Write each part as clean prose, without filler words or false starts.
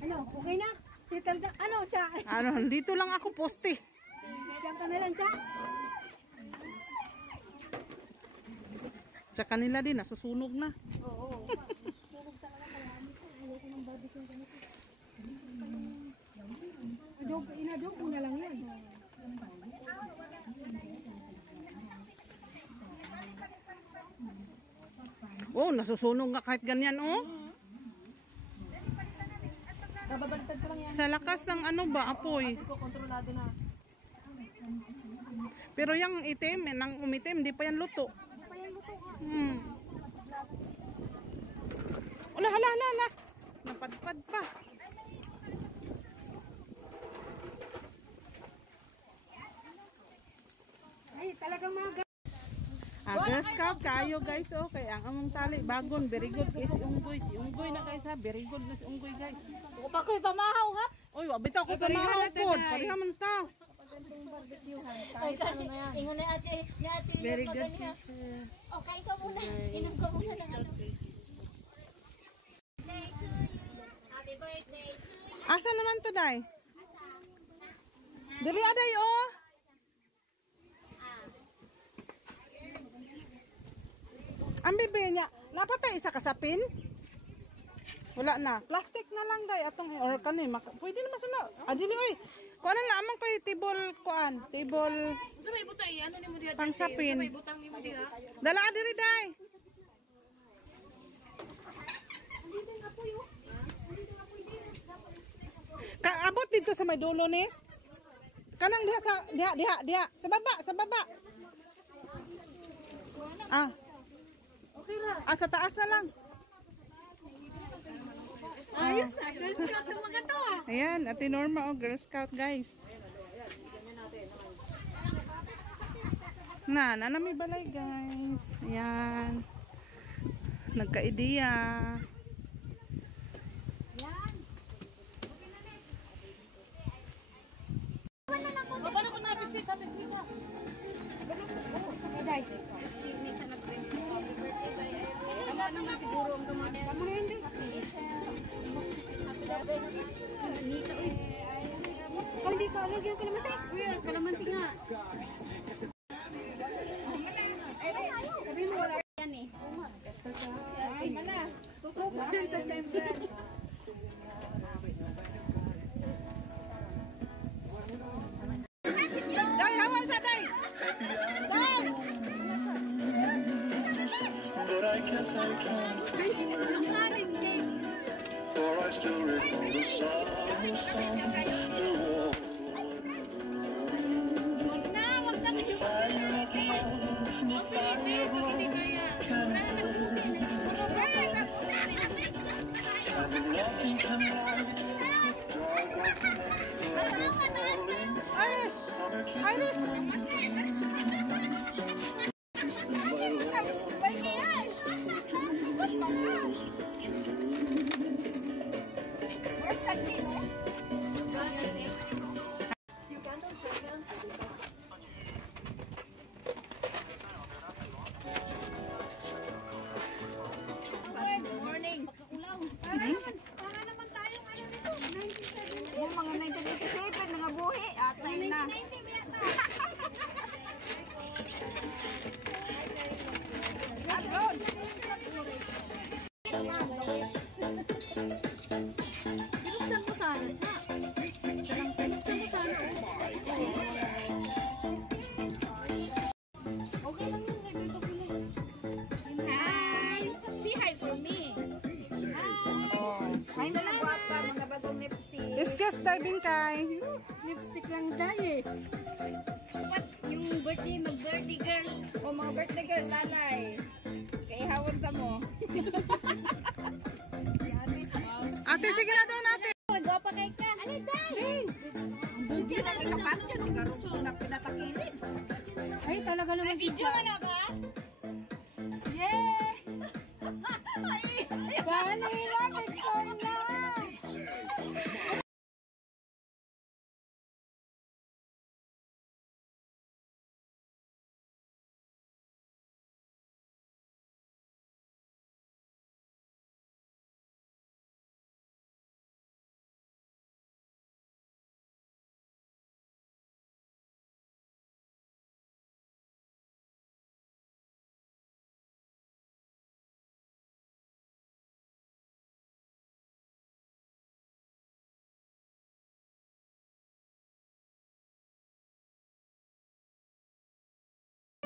Ano, okay na? Settle down. Ano, Cha? Ano, dito lang ako poste. Diyan ka na lang, Cha. Sa kanila din, nasusunog na. Oo. Sunog talaga marami. Ayoko ng barbecue ganito. Inadog mo na lang yan. Oh, nasusunog nga kahit ganyan, oh. Bababaliktad ko lang yan. Sa lakas ng ano ba, apoy. Ko kontrolado na. Pero yung itim, nang umitim, di pa yan luto. Pa yan luto ka. Hala, hala, hala, hala. Napadpad pa. Ay, talagang mga Girl Scout kayo guys, oh. Kaya ang among tali, bagon, very good guys, si Unggoy. Si Unggoy na guys ha, very good na si Unggoy guys. Ako pa ko'y pamahaw, ha? Oy, wabitaw ko pamahaw po. Pariha man ta. Ingon na ate, Very good. Okay, ka muna. Inom ka muna ng ano. Happy birthday to you. Asa naman to, Day? Dili aday, oh. Ang bibi niya, napatay isa kasapin? Wala na. Plastic na lang, Day. Atong, or kanin, pwede naman sila. Adili, oy. Kuan na amang koy table kuan, table. Sa may butay, ano ni mo diha? Pangsapin. Sa may butang ni mo diha. Dala diri, Day. Kaabot dito sa may dulo nis. Kanang diha sa diha sa baba. Ah. Okay ra. Sa taas na lang. Ayos, Girl Scout ng mga to, ah. Ayan, Ate Norma, oh, Girl Scout, guys. Na may balay, guys. Ayan. Nagka-ideya. Yan. Paano ko na-appreciate sa Tessika? Day. Minsan nag-print. Happy birthday. Tama naman siguro ang dumating. Tama na hindi. Nita, uy. Kung hindi ka, lagyan ka naman sa kuya, kalamansi nga. Sabi mo wala yan eh. Ay, mana. Tutupo din sa chamber. Day, hawan sa Day! Day! But I guess I can't for I still recall the summer sun, the warm Pilitin, pag hindi kaya. Wala na nagbubi. I've been walking tonight. Irish! Irish! Good morning. Pagkakulaw. Para naman tayong ano nito. 1970. Yung mga 1987 mga buhi at tayo na. 1990 ba yata? Agod. Binuksan mo sana, Cha. Binuksan mo sana. Okay lang yun. Hi. Say hi for me. Hi na lang guwapa mga bagong lipstick. Excuse diving kay. Lipstick lang tayo eh. Yung birthday, mag-birthday girl. O mga birthday girl lalay. Kaihawan ta mo. Ate, sige na doon, ate. Guwapa kay ka. Alay, day! Hindi na nagkapanyo. Tigarong ko na pinatakilid. Ay, talaga naman si Cha. na ba? Yeah! Vanilla picture na!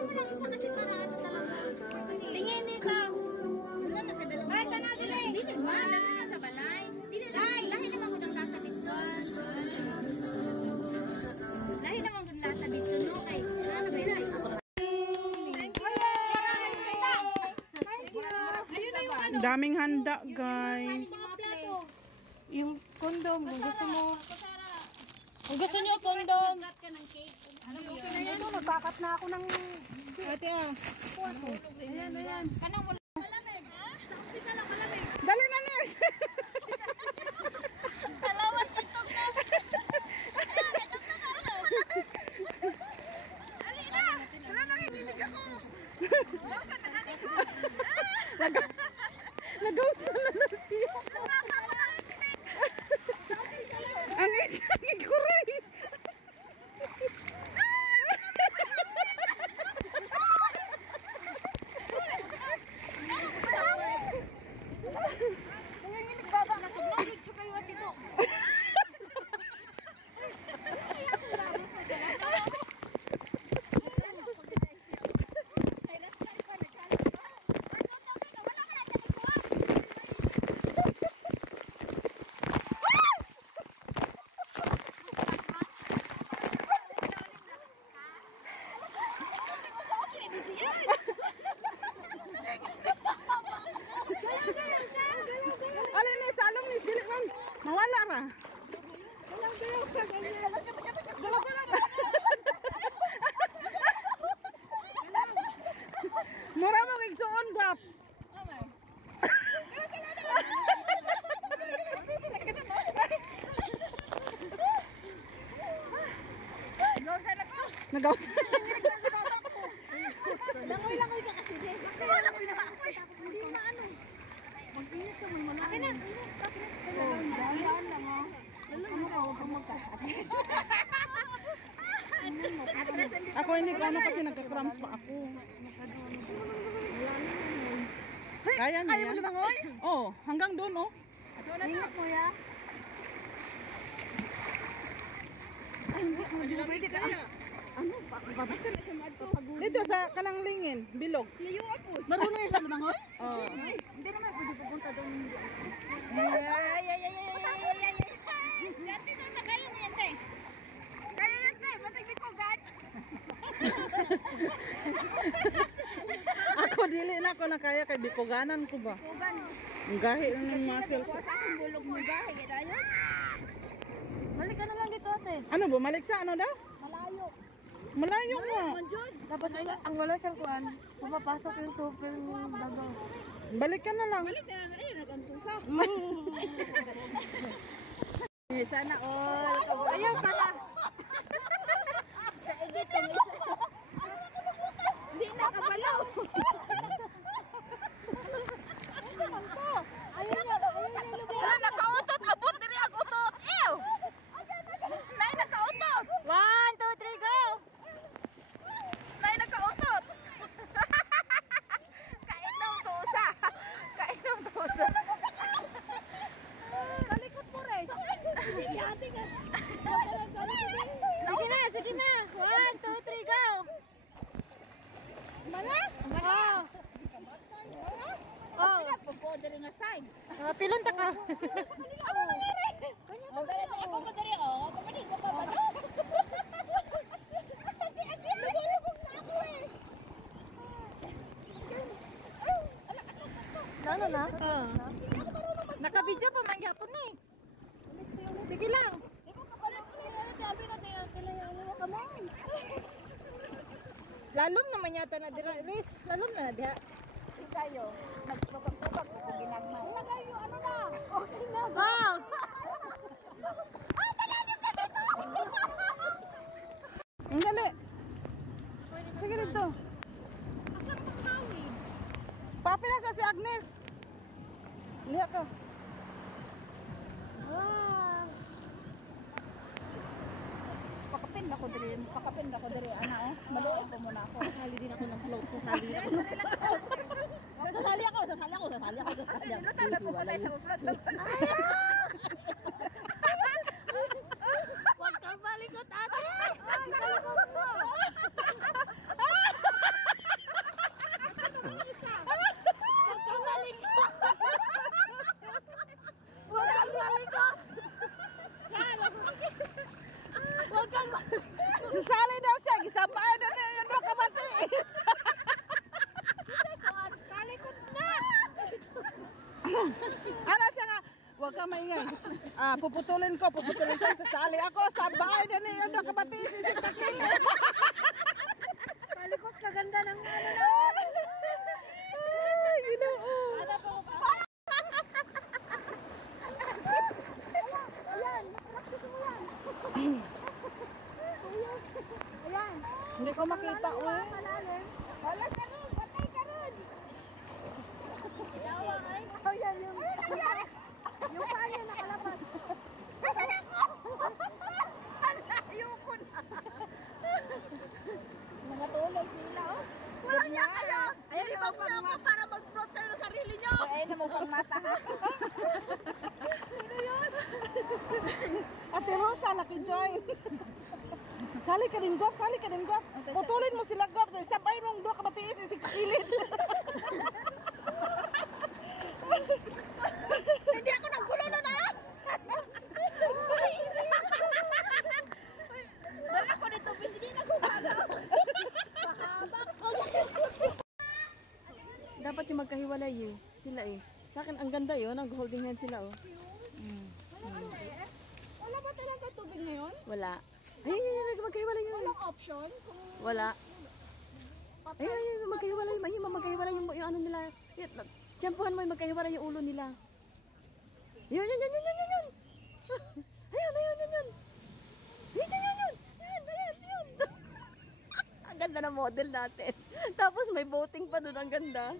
mo lang isa kasi para ano talaga. Tingin dito. Ay, tanah dili. Dili ba? Sa balay. Dili lang. Lahi naman ko ng nasa dito. Lahi naman ko nasa dito, no? Kay, ano ba yun? Thank you. Thank you. Ayun na yung ano. Daming handa, guys. Yung kondom, kung gusto mo. Kung gusto niyo kondom. Nagkat ka ng cake. Ano mo yun? Ito, nagkakat na ako ng... Ate, Ayan. Kanang wala. Malamig, ha? Sa office lang malamig. Dali na, Nes! Dalawan TikTok na. Ali na! Wala na, hininig ako. Bawasan na galing ko. Nag-out na lang siya. Ang isang ikuray. Alin ni salong ni dili man mawala ra. Mura mo igsuon Babs. Nagaw. Langoy ka kasi din. Langoy na. Hindi na ano. Mag-init ka man wala. Akin na. Dahan lang oh. Ano ka huwag magka. Ako hindi ko ano kasi nagka-cramps pa ako. Kaya niya yan? Oo, hanggang doon oh. Ingat mo ya. Pwede ka na. Ano? Babasa na siya madto. Dito sa kanang lingin, bilog. Layo ako. Marunong yung salumangoy? Oo. Hindi naman pwede pupunta doon. Ay. Dati doon na kaya mo yan, tay. Kaya yan, tay. Matag ko, God. Ako dili na ako nakaya kay bikoganan ko ba? Kugan. Ang gahi ng muscles. Kuha sa akong bulog mo gahi. Dayon. Balik ka na lang dito, ate. Ano bumalik sa ano daw? Malayo. Malayo nga. Tapos ang wala siyang kuan. Pumapasok yung tupil ng dagaw. Balik ka na lang. Balik na. Ayun, nagantusa. Sana all. Ayaw pala. Kaedit ang isa. Hindi na kabalaw. Ayun na. Wala nakautot. Abot diri ang utot. Ew. Nay nakautot. 1, 2, 3, go. Nay nakautot. Kainaw to usa. Kainaw to usa. Kalikot mo rin. Sige na. 1, 2, 3, go. Mana? Oh. Oh. Pagko diri nga side. Pilon ta ka. Ano nangyari? Oh, dali ako mo diri oh. Kapatid ko pa ba? Aki, nagulubog na ako eh. Lalo na? Nakabidyo pa man gyapon ni. Sige lang. Ikaw kapalit ko niya. Sabi natin ang kailangan mo ka man. Lalom naman yata na dira, Riz. Lalom na diha. Si kayo, nagtukag-tukag ko ginagma. Nagayo, ano na? Okay na. Oh. Talalim ka dito! Ang dali. Sige dito. Asan ang tawid? Papila sa si Agnes. Lihat ka. Pakapin ako diri, ana oh. Maluoy ko muna ako. Sasali din ako ng float, sasali ako. Sasali ako. Lutan na po patay sa float. Huwag kang balikot, ate. Balikot mo. Sasali daw siya, gisabay na niya yung doon kamatiis. Kalikot na! Ano siya nga, huwag ka maingay. Puputulin ko, sasali ako, sabay na niya yung doon kamatiis, isip kakili. Kalikot, kaganda ng ano na. Ay, ginoo. Ano po? Ayan, practice mo yan. Ayan. Hindi ko makita, oh. Malalim. Wala ka rin, patay ka rin. Yawa ay. Oh, yan yung... Yung paa niya nakalabas. Nasaan ako? Ayoko na. Mga tulog sila, oh. Walang niya kayo. Ayan, ibang niyo ako para mag-float kayo ng sarili niyo. Ayan na mo pang mata, ha? Sino yun? Ate Rosa, naki-join. Sali ka din, Gops. Putulin mo sila, Gops. Sabay mong doon kamatiis, isip kakilid. Hindi ako naggulo na na! Dala ko nito, hindi na ko kala. Pahabak ko. Dapat yung magkahiwalay eh. Sila eh. Sa akin, ang ganda yun. Nag-holding hand sila oh. Wala ba talaga tubig ngayon? Wala. Ay, magkahiwalay yun. Walang option? Wala. Ay, magkahiwalay. Ay, magkahiwalay yung ano nila. Tiyempuhan mo yung magkahiwalay yung ulo nila. Yun. Ayun. Ang ganda na model natin. Tapos may boating pa doon. Ang ganda.